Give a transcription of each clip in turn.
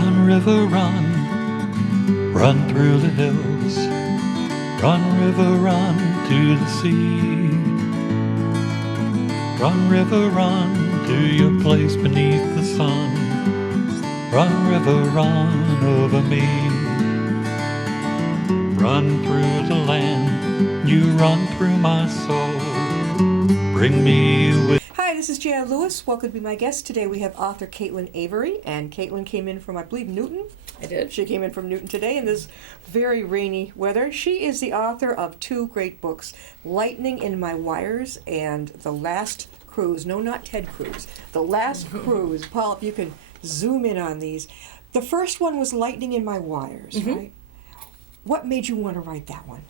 Run, river, run, run through the hills. Run, river, run to the sea. Run, river, run to your place beneath the sun. Run, river, run over me. Run through the land, you run through my soul. Bring me with. Hi, this is Jan Lewis. Welcome to be my guest. Today we have author Caitlin Avery, and Caitlin came in from, I believe, Newton. I did. She came in from Newton today in this very rainy weather. She is the author of two great books, Lightning in My Wires and The Last Cruise. No, not Ted Cruz. The Last Cruise. Paul, if you can zoom in on these. The first one was Lightning in My Wires, right? What made you want to write that one?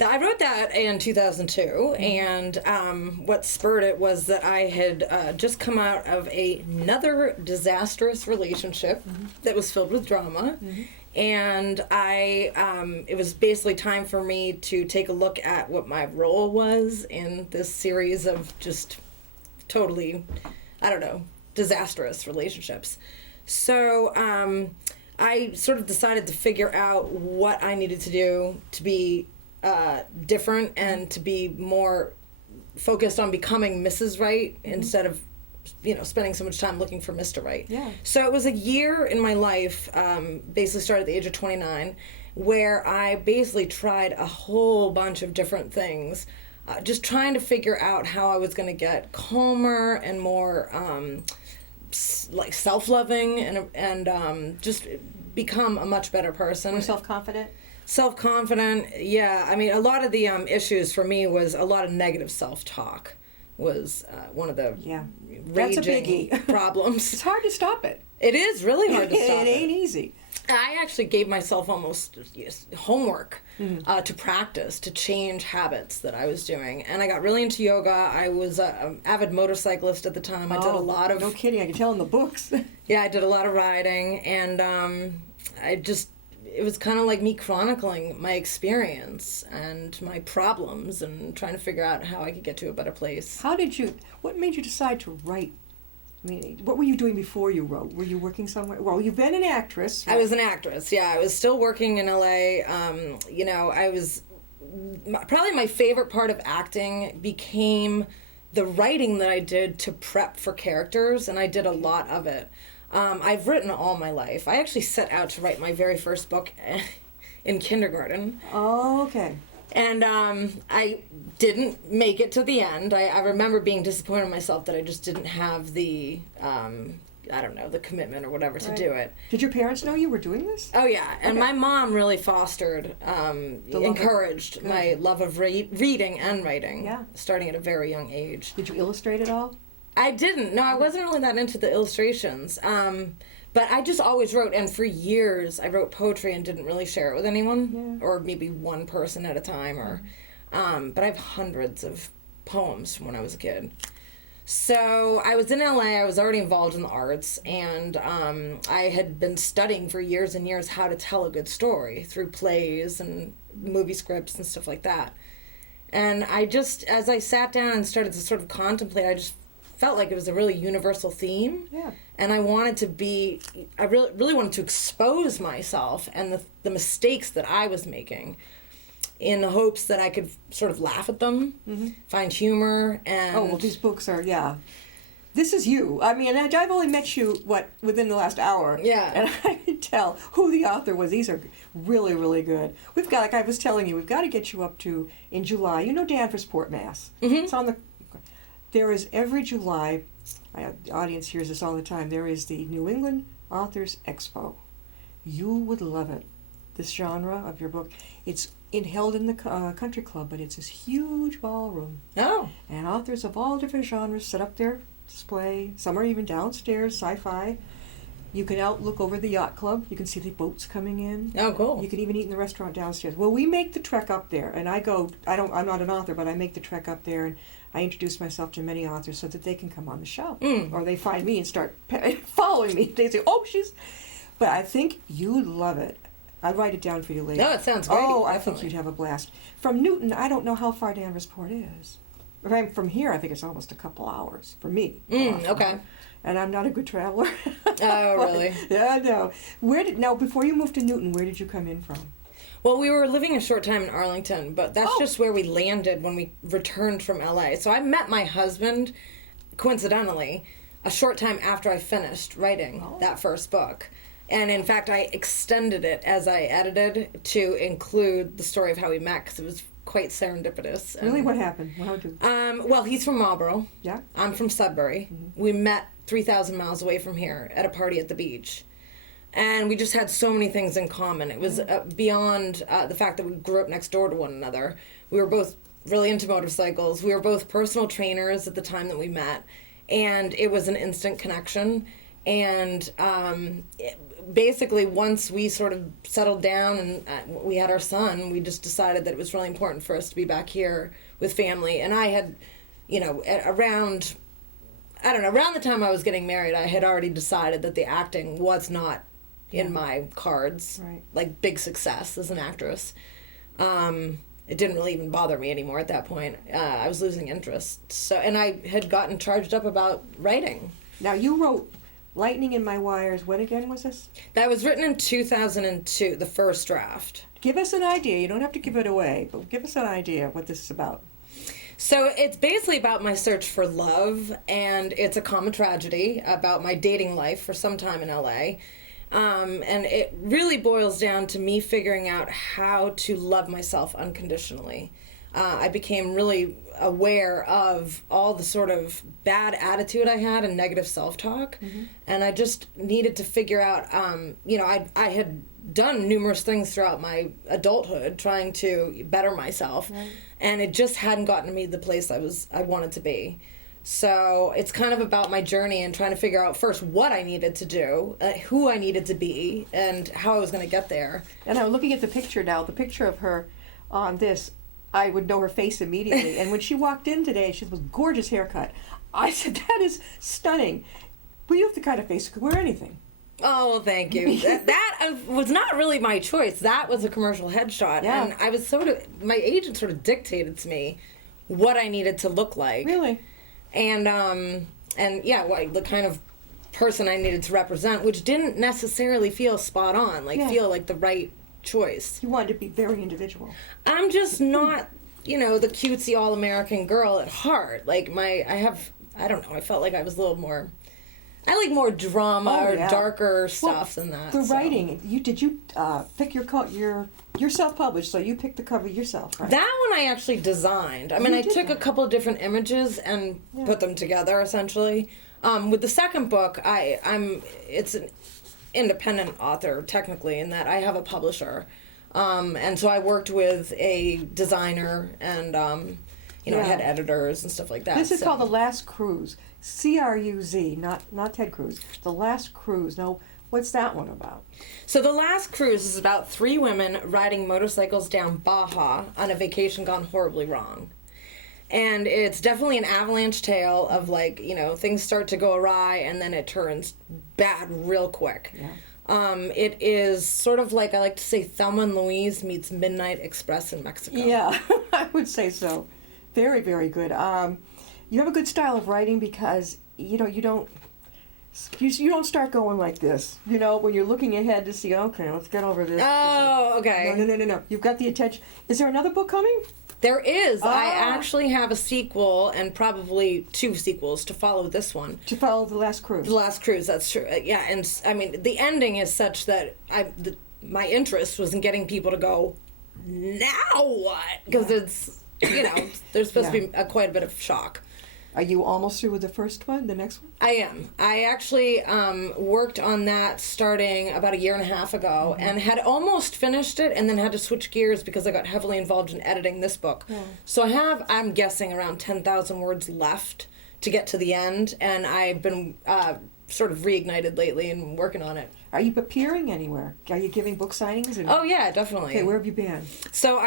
I wrote that in 2002, and what spurred it was that I had just come out of another disastrous relationship that was filled with drama, and it was basically time for me to take a look at what my role was in this series of just totally, disastrous relationships. So I sort of decided to figure out what I needed to do to be different and to be more focused on becoming Mrs. Right instead of, spending so much time looking for Mr. Right. Yeah. So it was a year in my life, basically started at the age of 29, where I basically tried a whole bunch of different things, just trying to figure out how I was going to get calmer and more self-loving and just become a much better person. More self-confident? Self-confident, yeah. I mean, a lot of the issues for me was a lot of negative self-talk was one of the That's a raging biggie. problems. It's hard to stop it. It is really hard to stop It ain't easy. I actually gave myself almost homework to practice, to change habits that I was doing. And I got really into yoga. I was an avid motorcyclist at the time. I did a lot of... No kidding, I can tell in the books. Yeah, I did a lot of riding. And it was kind of like me chronicling my experience and my problems and trying to figure out how I could get to a better place. What made you decide to write? I mean, what were you doing before you wrote? Were you working somewhere? Well, you've been an actress. Right? I was an actress, yeah. I was still working in LA. Probably my favorite part of acting became the writing that I did to prep for characters, and I did a lot of it. I've written all my life. I actually set out to write my very first book in kindergarten. Oh, okay. And I didn't make it to the end. I remember being disappointed in myself that I just didn't have the, the commitment or whatever to do it. Did your parents know you were doing this? Oh, yeah. And my mom really fostered, encouraged my love of reading and writing, starting at a very young age. Did you illustrate it all? I didn't. No, I wasn't really that into the illustrations. But I just always wrote, and for years I wrote poetry and didn't really share it with anyone, or maybe one person at a time. But I have hundreds of poems from when I was a kid. So I was in LA, I was already involved in the arts, and I had been studying for years and years how to tell a good story through plays and movie scripts and stuff like that. And as I sat down and started to sort of contemplate, I just felt like it was a really universal theme. Yeah. And I really wanted to expose myself and the mistakes that I was making in the hopes that I could sort of laugh at them, find humor, and... Oh, well, these books are, This is you. I mean, I've only met you, within the last hour. Yeah. And I can tell who the author was. These are really, really good. We've got, like I was telling you, we've got to get you up to, in July, Danforsport, Mass. It's on the... There is every July, the audience hears this all the time, there is the New England Authors Expo. You would love it. This genre of your book. It's held in the country club, but it's this huge ballroom. Oh. And authors of all different genres set up their display. Some are even downstairs, sci-fi. You can look over the yacht club. You can see the boats coming in. Oh, cool. You can even eat in the restaurant downstairs. Well, we make the trek up there, and I'm not an author, but I make the trek up there, and I introduce myself to many authors so that they can come on the show. Or they find me and start following me. They say, But I think you'd love it. I'll write it down for you later. No, it sounds great. Oh, definitely. I think you'd have a blast. From Newton, I don't know how far Danforsport is. If I'm from here, I think it's almost a couple hours for me. Okay. And I'm not a good traveler. Oh, really? Yeah, no. Now, before you moved to Newton, where did you come in from? Well, we were living a short time in Arlington, but that's just where we landed when we returned from LA. So I met my husband, coincidentally, a short time after I finished writing that first book. And in fact, I extended it as I edited to include the story of how we met, because it was quite serendipitous. Really? What happened? Well, he's from Marlboro. Yeah. I'm from Sudbury. Mm-hmm. We met 3,000 miles away from here at a party at the beach. And we just had so many things in common. It was beyond the fact that we grew up next door to one another. We were both really into motorcycles. We were both personal trainers at the time that we met. And it was an instant connection. And basically, once we sort of settled down and we had our son, we just decided that it was really important for us to be back here with family. And I had, around the time I was getting married, I had already decided that the acting was not in my cards, Right. like big success as an actress. It didn't really even bother me anymore at that point. I was losing interest. And I had gotten charged up about writing. Now, you wrote Lightning in My Wires. When again was this? That was written in 2002, the first draft. Give us an idea. You don't have to give it away, but give us an idea what this is about. So it's basically about my search for love, and it's a common tragedy about my dating life for some time in LA. And it really boils down to me figuring out how to love myself unconditionally. I became really aware of all the sort of bad attitude I had and negative self-talk. Mm-hmm. And I just needed to figure out, I had done numerous things throughout my adulthood trying to better myself. Right. And it just hadn't gotten me the place I wanted to be. So it's kind of about my journey and trying to figure out first what I needed to do, who I needed to be, and how I was going to get there. And I'm looking at the picture now, the picture of her on this. I would know her face immediately. And when she walked in today, she was gorgeous haircut. I said, that is stunning. Well, you have the kind of face who could wear anything. Oh, well, thank you. that was not really my choice. That was a commercial headshot. Yeah. And I was my agent sort of dictated to me what I needed to look like. Really? And the kind of person I needed to represent, which didn't necessarily feel spot on, feel like the right choice. You wanted to be very individual. I'm just not, the cutesy all-American girl at heart. I don't know, I felt like I was a little more, I like more drama or darker stuff than that. The writing, did you pick you're self-published, so you picked the cover yourself, right? That one I actually designed. I mean, I took a couple of different images and put them together, essentially. With the second book, it's an independent author, technically, in that I have a publisher. And so I worked with a designer and, I had editors and stuff like that. This is called The Last Cruise. C-R-U-Z, not Ted Cruz. The Last Cruise. Now, what's that one about? So The Last Cruise is about 3 women riding motorcycles down Baja on a vacation gone horribly wrong. And it's definitely an avalanche tale of things start to go awry and then it turns bad real quick. Yeah. It is sort of like, I like to say, Thelma and Louise meets Midnight Express in Mexico. Yeah, I would say so. Very, very good. You have a good style of writing because, you don't start going like this. When you're looking ahead to see, okay, let's get over this. Oh, okay. No. You've got the attention. Is there another book coming? There is. I actually have a sequel and probably 2 sequels to follow this one. To follow The Last Cruise. The Last Cruise, that's true. Yeah, and I mean, the ending is such that my interest was in getting people to go, now what? Because it's, there's supposed to be quite a bit of shock. Are you almost through with the first one, the next one? I am. I actually worked on that starting about 1.5 years ago and had almost finished it and then had to switch gears because I got heavily involved in editing this book. Yeah. So I have, I'm guessing, around 10,000 words left to get to the end, and I've been sort of reignited lately and working on it. Are you appearing anywhere? Are you giving book signings? Oh, yeah, definitely. Okay, where have you been? So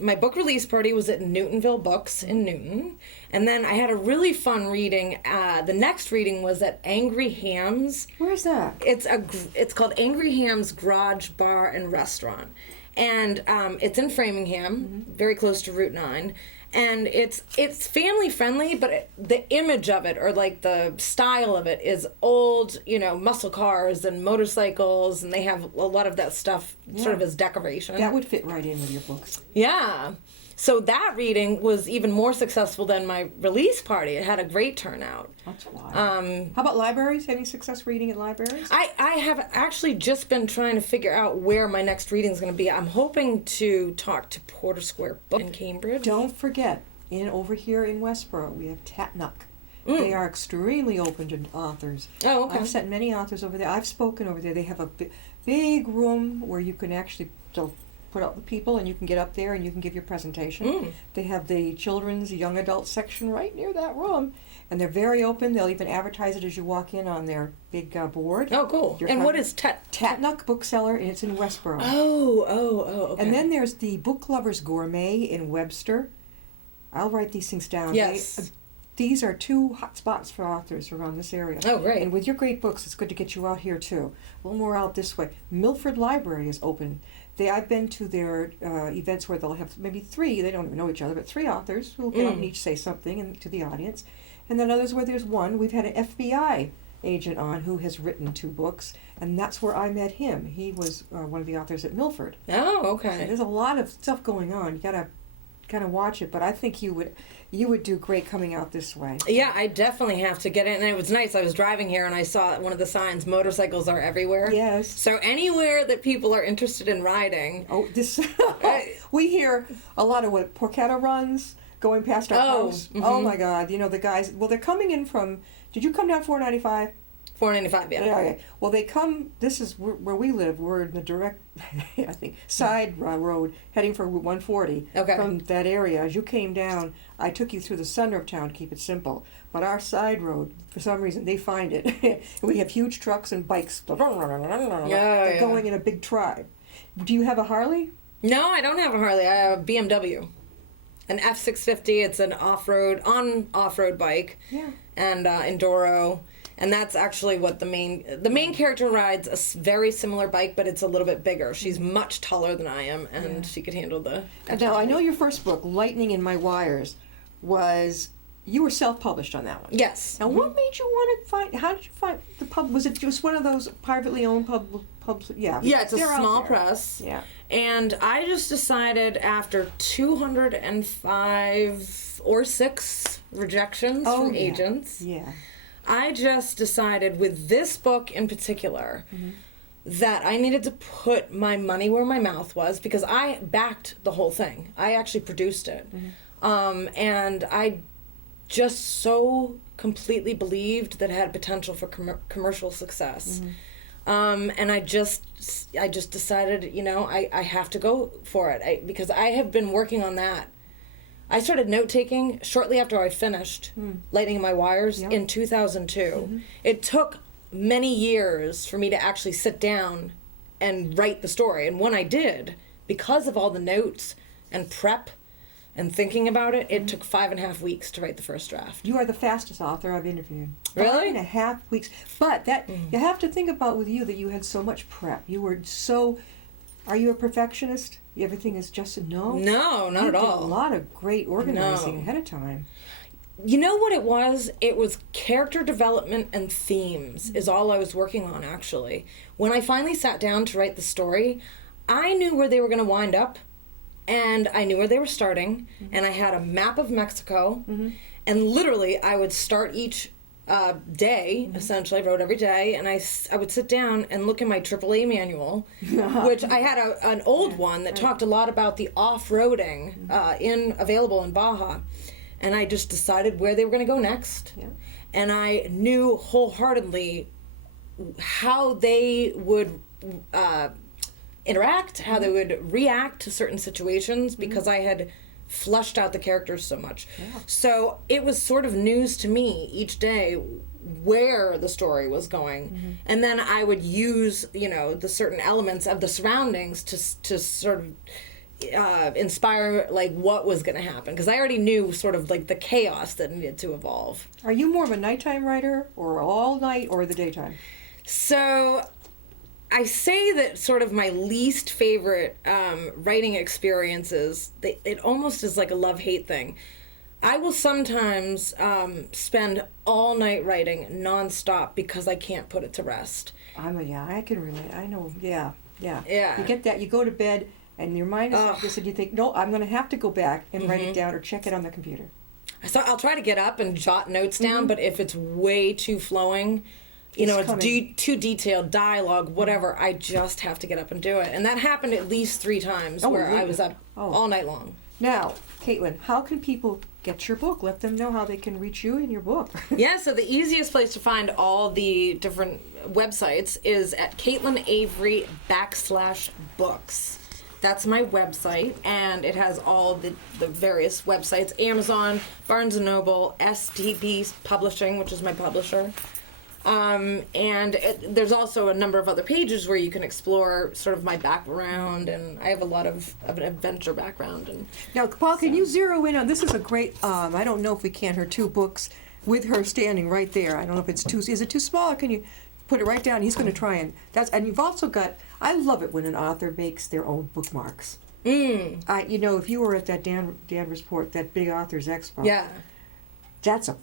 my book release party was at Newtonville Books in Newton, and then I had a really fun reading. The next reading was at Angry Ham's. Where's that? It's called Angry Ham's Garage Bar and Restaurant, and it's in Framingham, very close to Route 9. And it's family friendly, but the image of it, or like the style of it, is old, muscle cars and motorcycles, and they have a lot of that stuff sort of as decoration. That would fit right in with your books. Yeah. So that reading was even more successful than my release party. It had a great turnout. That's why. How about libraries? Any success reading at libraries? I have actually just been trying to figure out where my next reading is going to be. I'm hoping to talk to Porter Square Book in Cambridge. Don't forget, over here in Westboro, we have Tatnuck. They are extremely open to authors. Oh, okay. I've sent many authors over there. I've spoken over there. They have a big room where you can actually put out the people, and you can get up there and you can give your presentation. They have the children's young adult section right near that room, and they're very open. They'll even advertise it as you walk in on their big board. Oh, cool. And what is Tatnuck Bookseller, and it's in Westboro. Oh, okay. And then there's the Book Lovers Gourmet in Webster. I'll write these things down. Yes. These are two hot spots for authors around this area. Oh, great. And with your great books, it's good to get you out here, too. A little more out this way. Milford Library is open. I've been to their events where they'll have maybe three, they don't even know each other, but three authors who will get up and each say something to the audience. And then others where there's one. We've had an FBI agent on who has written 2 books, and that's where I met him. He was one of the authors at Milford. Oh, okay. So there's a lot of stuff going on. You got to kind of watch it, but I think you would do great coming out this way. Yeah, I definitely have to get it. And it was nice. I was driving here and I saw one of the signs, motorcycles are everywhere. Yes. So anywhere that people are interested in riding. Oh, this we hear a lot of what Porchetta runs going past our house. Mm-hmm. Oh my God! The guys. Well, they're coming in from. Did you come down 495? 495, yeah. Okay. Well, they come. This is where we live. We're in the direct, I think, side road heading for Route 140. Okay. From that area, as you came down, I took you through the center of town to keep it simple. But our side road, for some reason, they find it. We have huge trucks and bikes. They're going in a big tribe. Do you have a Harley? No, I don't have a Harley. I have a BMW. An F650. It's an off-road bike. Yeah. And enduro. And that's actually what the main character rides a very similar bike, but it's a little bit bigger. She's much taller than I am, and she could handle the... Now, I know your first book, Lightning in My Wires, you were self-published on that one. Yes. Now, what made you want to how did you find the pub? Was it just one of those privately owned pubs? Yeah. Yeah, it's a They're out small there. press. Yeah. And I just decided after 205 or 6 rejections from agents... Yeah. I just decided with this book in particular that I needed to put my money where my mouth was, because I backed the whole thing. I actually produced it. And I just so completely believed that it had potential for commercial success. And I just decided, I have to go for it because I have been working on that. I started note-taking shortly after I finished Lightning in My Wires in 2002. It took many years for me to actually sit down and write the story. And when I did, because of all the notes and prep and thinking about it, it took 5.5 weeks to write the first draft. You are the fastest author I've interviewed. Really? 5.5 weeks. But that you have to think about with you that you had so much prep. You were so... Are you a perfectionist? Everything is just a no? No, not at all. You did a lot of great organizing ahead of time. You know what it was? It was character development and themes is all I was working on, actually. When I finally sat down to write the story, I knew where they were going to wind up, and I knew where they were starting, and I had a map of Mexico, and literally I would start each day, essentially. I wrote every day, and I would sit down and look in my AAA manual, which I had an old one that talked a lot about the off-roading available in Baja, and I just decided where they were going to go next, and I knew wholeheartedly how they would interact, how they would react to certain situations, because I had flushed out the characters so much. So it was sort of news to me each day where the story was going. And then I would use, the certain elements of the surroundings to sort of inspire like what was going to happen, because I already knew sort of like the chaos that needed to evolve. Are you more of a nighttime writer or all night or the daytime? So I say that sort of my least favorite writing experiences, it almost is like a love-hate thing. I will sometimes spend all night writing nonstop because I can't put it to rest. I can relate. I know, yeah. Yeah. You get that, you go to bed, and your mind is like this, and you think, no, I'm going to have to go back and write it down or check it on the computer. So I'll try to get up and jot notes down, but if it's way too flowing, it's too detailed, dialogue, whatever, I just have to get up and do it. And that happened at least 3 times where I was up all night long. Now, Caitlin, how can people get your book? Let them know how they can reach you and your book. Yeah, so the easiest place to find all the different websites is at CaitlinAvery.com/books. That's my website, and it has all the various websites: Amazon, Barnes & Noble, STP Publishing, which is my publisher. There's also a number of other pages where you can explore sort of my background, and I have a lot of an adventure background. And now, Paul, can you zero in on this? Is a great. I don't know if we can. Her 2 books with her standing right there. I don't know if it's too. Is it too small? Or can you put it right down? He's going to try and and you've also got. I love it when an author makes their own bookmarks. If you were at that Danvers Port, that big authors expo. That's a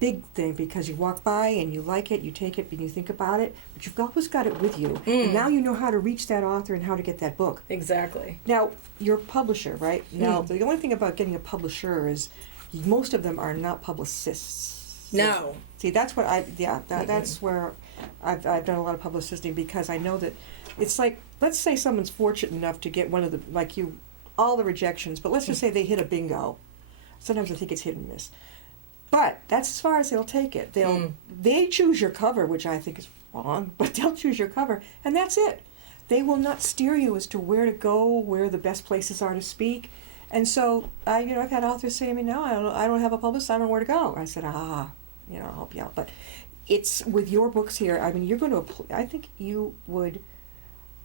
big thing because you walk by and you like it, you take it and you think about it, but you've always got it with you. And now you know how to reach that author and how to get that book. Exactly. Now, you're a publisher, right? Now, the only thing about getting a publisher is most of them are not publicists. No. See, that's what that's where I've done a lot of publicizing because I know that it's like, let's say someone's fortunate enough to get one of the, like you, all the rejections, but let's just say they hit a bingo. Sometimes I think it's hit and miss. But that's as far as they'll take it. They choose your cover, which I think is wrong, but they'll choose your cover, and that's it. They will not steer you as to where to go, where the best places are to speak. And so, I've had authors say to me, no, I don't have a publicist, I don't know where to go. I said, I'll help you out. But it's with your books here, I mean, you're going to, I think you would,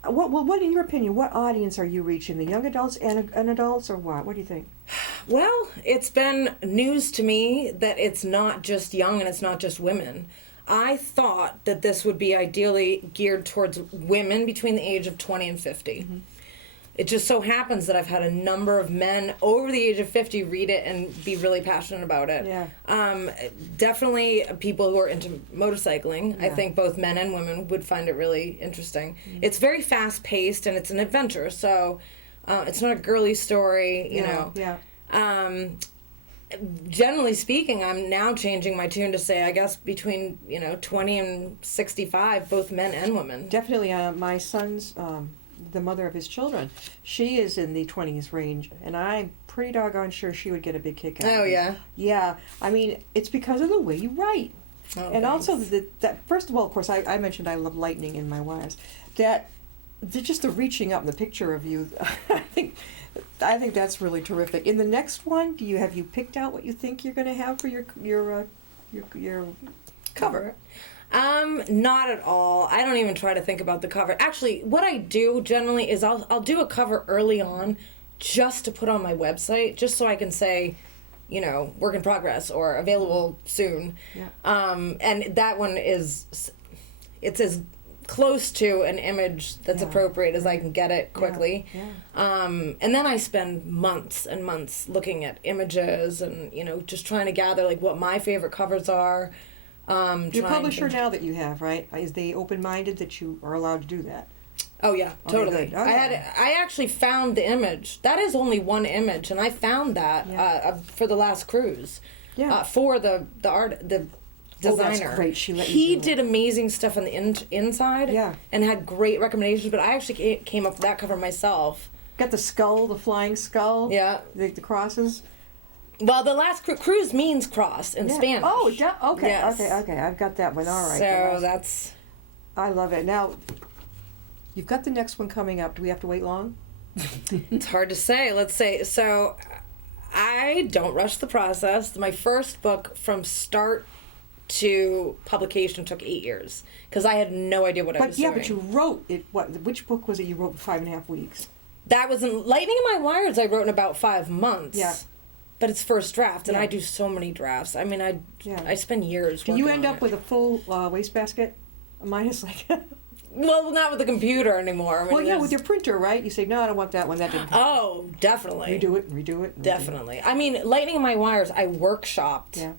what in your opinion, what audience are you reaching? The young adults and adults, or what? What do you think? Well, it's been news to me that it's not just young and it's not just women. I thought that this would be ideally geared towards women between the age of 20 and 50. It just so happens that I've had a number of men over the age of 50 read it and be really passionate about it. Yeah. Definitely people who are into motorcycling. Yeah. I think both men and women would find it really interesting. It's very fast-paced and it's an adventure, so it's not a girly story, you know. Yeah. Generally speaking, I'm now changing my tune to say, I guess, between 20 and 65, both men and women. Definitely, my son's the mother of his children. She is in the 20s range, and I'm pretty doggone sure she would get a big kick out of it. Yeah? Yeah. I mean, it's because of the way you write. And also, that first of all, of course, I mentioned I love lightning in my wives. Just the reaching up and the picture of you, I think that's really terrific. In the next one, have you picked out what you think you're going to have for your cover? Not at all. I don't even try to think about the cover. Actually, what I do generally is I'll do a cover early on just to put on my website, just so I can say, work in progress or available soon. Yeah. And that one it's as close to an image that's appropriate as I can get it quickly. Yeah. And then I spend months and months looking at images and, just trying to gather like what my favorite covers are. Your publisher now that you have, right? Is they open-minded that you are allowed to do that? Oh yeah, totally. Okay. I actually found the image. That is only one image, and I found that for the last cruise. Yeah. For the designer. That's great. He did amazing stuff on the inside. Yeah. And had great recommendations. But I actually came up with that cover myself. Got the skull, the flying skull. Yeah. The crosses. Well, the last cruise means cross in Spanish. Oh, okay. Yes. Okay. I've got that one. All right. So that's. I love it. Now, you've got the next one coming up. Do we have to wait long? It's hard to say. Let's say. So, I don't rush the process. My first book from start to publication took 8 years because I had no idea what I was doing. But you wrote it. Which book was it you wrote in 5.5 weeks? That was in Lightning in My Wires. I wrote in about 5 months. Yeah. But it's first draft, and I do so many drafts. I mean, I spend years. Do you end up with a full wastebasket? Mine is like. Well, not with the computer anymore. I mean, Well, yeah, with your printer, right? You say, no, I don't want that one. That didn't. Oh, definitely. Redo it. Definitely. I mean, Lightning in My Wires, I workshopped Yeah.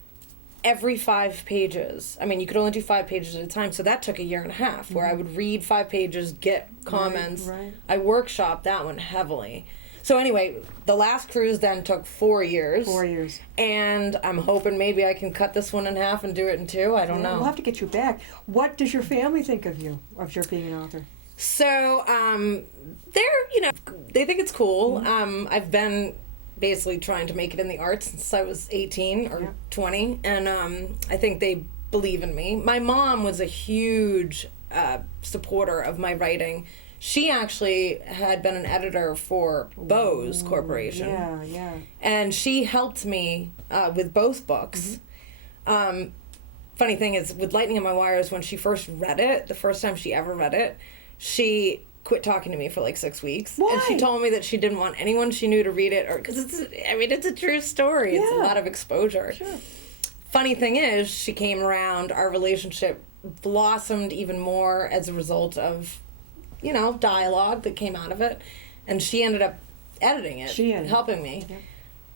every 5 pages. I mean, you could only do 5 pages at a time, so that took a year and a half, where I would read 5 pages, get comments. Right. I workshopped that one heavily. So anyway, the last cruise then took 4 years. 4 years. And I'm hoping maybe I can cut this one in half and do it in 2. I don't know. We'll have to get you back. What does your family think of you, of your being an author? So, they're, they think it's cool. I've been basically trying to make it in the arts since I was 18 or 20, and I think they believe in me. My mom was a huge supporter of my writing. She actually had been an editor for Bose Corporation. Yeah. And she helped me with both books. Funny thing is, with Lightning in My Wires, when she first read it, the first time she ever read it, she quit talking to me for like 6 weeks. Why? And she told me that she didn't want anyone she knew to read it, or because it's a true story. It's a lot of exposure. Sure. Funny thing is, she came around, our relationship blossomed even more as a result of, dialogue that came out of it. And she ended up editing it, helping me. Yep.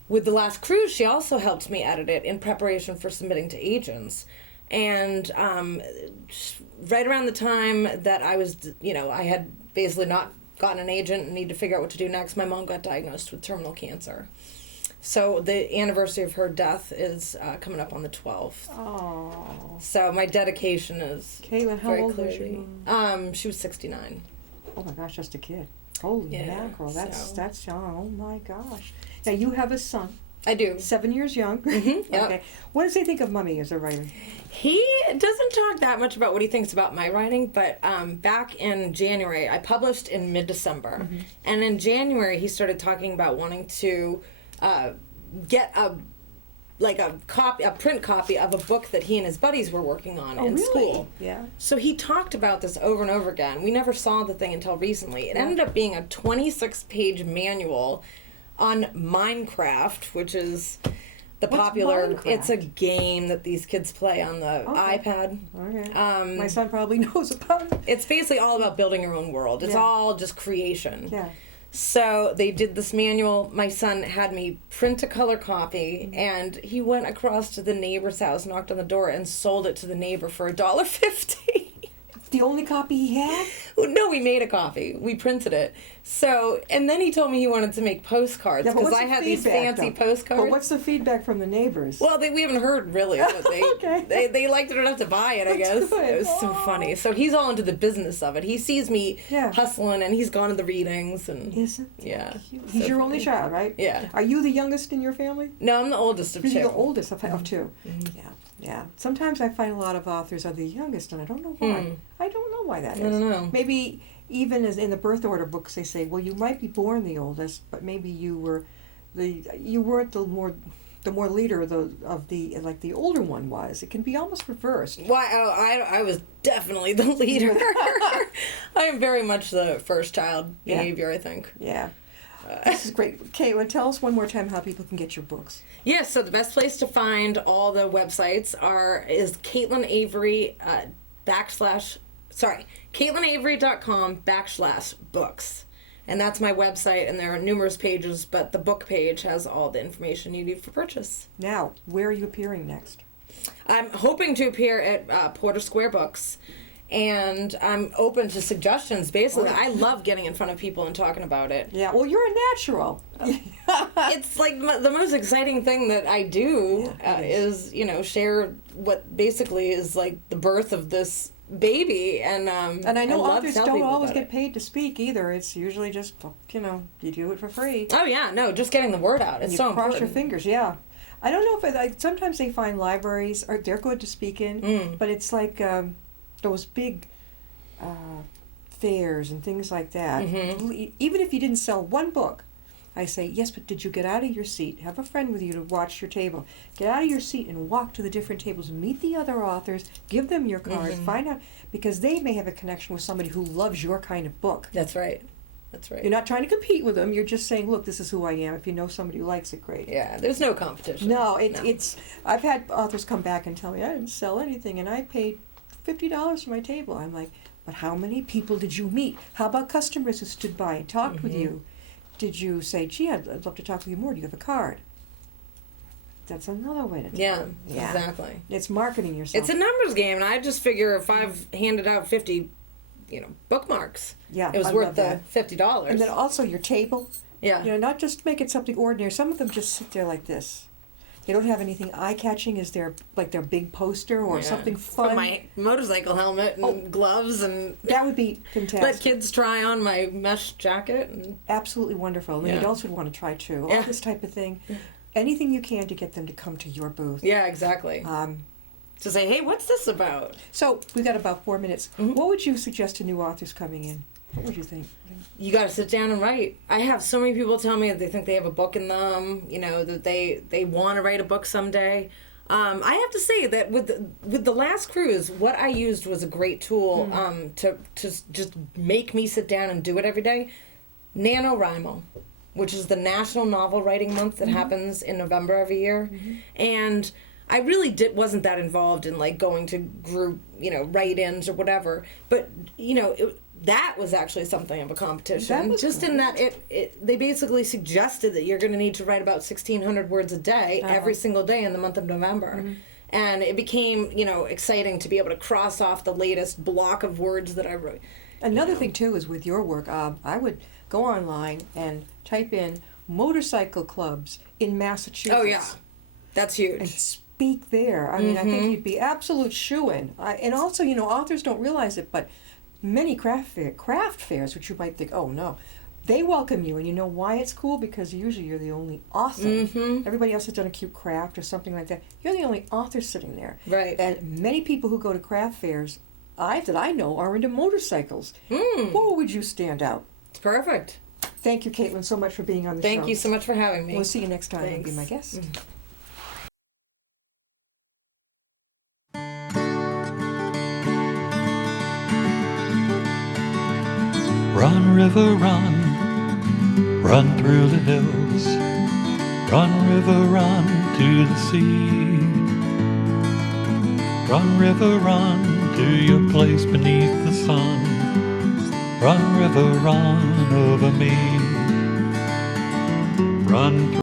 With The Last Cruise, she also helped me edit it in preparation for submitting to agents. And right around the time that I was, I had basically not gotten an agent and need to figure out what to do next, my mom got diagnosed with terminal cancer. So the anniversary of her death is coming up on the 12th. Oh. So my dedication is Caitlin, how very old was clearly. she? She was 69. Oh my gosh, just a kid. Holy mackerel. That's so- young. Oh my gosh. Now you have a son. I do. 7 years young. Yep. Okay. What does he think of Mummy as a writer? He doesn't talk that much about what he thinks about my writing, but back in January, I published in mid-December, and in January he started talking about wanting to get a print copy of a book that he and his buddies were working on in school. Yeah. So he talked about this over and over again. We never saw the thing until recently. It ended up being a 26-page manual on Minecraft, which is the What's popular. Minecraft? It's a game that these kids play on the iPad. Okay. My son probably knows about it. It's basically all about building your own world. It's Yeah. all just creation. Yeah. So they did this manual. My son had me print a color copy, and he went across to the neighbor's house, knocked on the door, and sold it to the neighbor for $1.50. The only copy he had? No, we made a copy. We printed it. So, and then he told me he wanted to make postcards, Yeah, but because what's I the had these feedback, fancy though? postcards. But what's the feedback from the neighbors? Well, we haven't heard really, but Okay. they liked it enough to buy it, I guess. good. It was so funny. So he's all into the business of it. He sees me hustling, and he's gone to the readings. And Isn't that yeah, cute? so He's your funny. only child, right? Yeah. Are you the youngest in your family? No, I'm the oldest of 2. You're the oldest of 2. Yeah. Sometimes I find a lot of authors are the youngest, and I don't know why. I don't know why that is. I don't know. Maybe even as in the birth order books, they say, well, you might be born the oldest, but maybe you weren't the more leader of the like the older one was. It can be almost reversed. Why? I was definitely the leader. I am very much the first child behavior, I think. Yeah. This is great. Caitlin, tell us one more time how people can get your books. Yes, so the best place to find all the websites is Caitlin Avery CaitlinAvery.com/books. And that's my website, and there are numerous pages, but the book page has all the information you need for purchase. Now, where are you appearing next? I'm hoping to appear at Porter Square Books, and I'm open to suggestions. Basically, I love getting in front of people and talking about it. Yeah, well, you're a natural. It's like the most exciting thing that I do is, share what basically is like the birth of this baby, and I know authors don't always get it. paid to speak either. It's usually just, you do it for free. Oh yeah, no, just getting the word out. And It's you so cross important. your fingers, yeah. I don't know if sometimes they find libraries they're good to speak in, but it's like those big fairs and things like that. Even if you didn't sell one book, I say, yes, but did you get out of your seat? Have a friend with you to watch your table. Get out of your seat and walk to the different tables. Meet the other authors. Give them your cards. Find out, because they may have a connection with somebody who loves your kind of book. That's right. That's right. You're not trying to compete with them. You're just saying, look, this is who I am. If you know somebody who likes it, great. Yeah, there's no competition. No, it's. I've had authors come back and tell me I didn't sell anything, and I paid $50 for my table. I'm like, but how many people did you meet? How about customers who stood by and talked with you? Did you say, gee, I'd love to talk with you more? Do you have a card? That's another way to do Yeah, it. exactly. It's marketing yourself. It's a numbers game, and I just figure if I've handed out 50, bookmarks, Yeah, it was I worth love the that. $50. And then also your table. Yeah. Not just make it something ordinary. Some of them just sit there like this. They don't have anything eye-catching as their big poster or something fun. Put my motorcycle helmet and gloves and That would be fantastic. let kids try on my mesh jacket. And Absolutely wonderful. And the Yeah. adults would want to try too. All Yeah. this type of thing. Anything you can to get them to come to your booth. yeah, exactly. To say, hey, what's this about? So we got about 4 minutes. What would you suggest to new authors coming in? What would you think? You got to sit down and write. I have so many people tell me that they think they have a book in them, that they want to write a book someday. I have to say that with the last cruise, what I used was a great tool to just make me sit down and do it every day. NaNoWriMo, which is the National Novel Writing Month that happens in November every year. And I really wasn't that involved in like going to group, write-ins or whatever. But, that was actually something of a competition. That was just in that they basically suggested that you're going to need to write about 1,600 words a day every single day in the month of November. And it became, exciting to be able to cross off the latest block of words that I wrote. Another thing too is with your work, I would go online and type in motorcycle clubs in Massachusetts. Oh, yeah. That's huge. And speak there. I mean, I think you'd be absolute shoo-in. And also, authors don't realize it, but many craft fairs, which you might think, oh no, they welcome you. And you know why it's cool? Because usually you're the only author. Everybody else has done a cute craft or something like that. You're the only author sitting there. Right. And many people who go to craft fairs, that I know, are into motorcycles. Where would you stand out? It's perfect. Thank you, Caitlin, so much for being on the show. Thank you so much for having me. We'll see you next time. Thanks. Be my guest. Run, river, run, run through the hills. Run, river, run to the sea. Run, river, run to your place beneath the sun. Run, river, run over me. Run